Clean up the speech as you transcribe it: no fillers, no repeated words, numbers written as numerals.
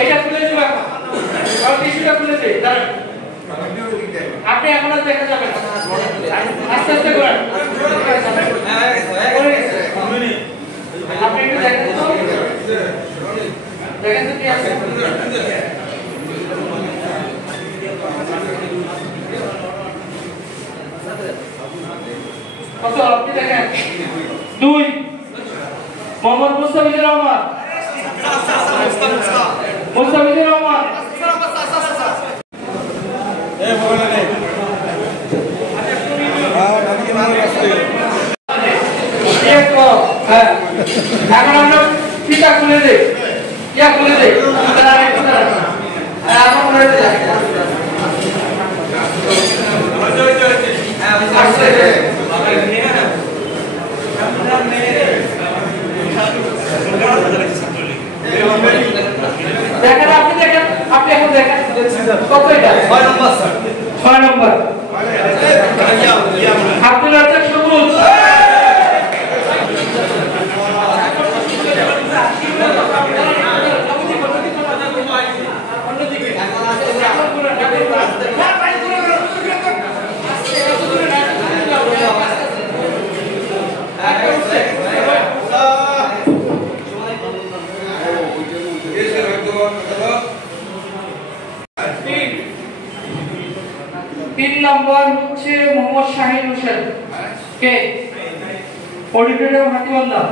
এটা খুলে দিবা আর টিস্যুটা খুলে দে দাঁড়ান আপনি এখন আর দেখা যাবে না আস্তে আস্তে করেন আপনি একটু দেখেন তো কি আছে কত আপনি দেখেন 2 মোহাম্মদ মুস্তাফিজুর রহমান মুস্তাফিজুর রহমান এই বলে নে হ্যাঁ এখন আমরা পিতা খুলে দে খুলে দে এখন খুলে দে দেখেন আপনি এখন দেখেন কত এটা 6 নম্বর স্যার 6 নম্বর আব্দুল রাজ্জাক সবুজ নম্বর হচ্ছে মোহাম্মদ শাহিন হোসেন কে অডিটরিয়াম হাতিবান্ধা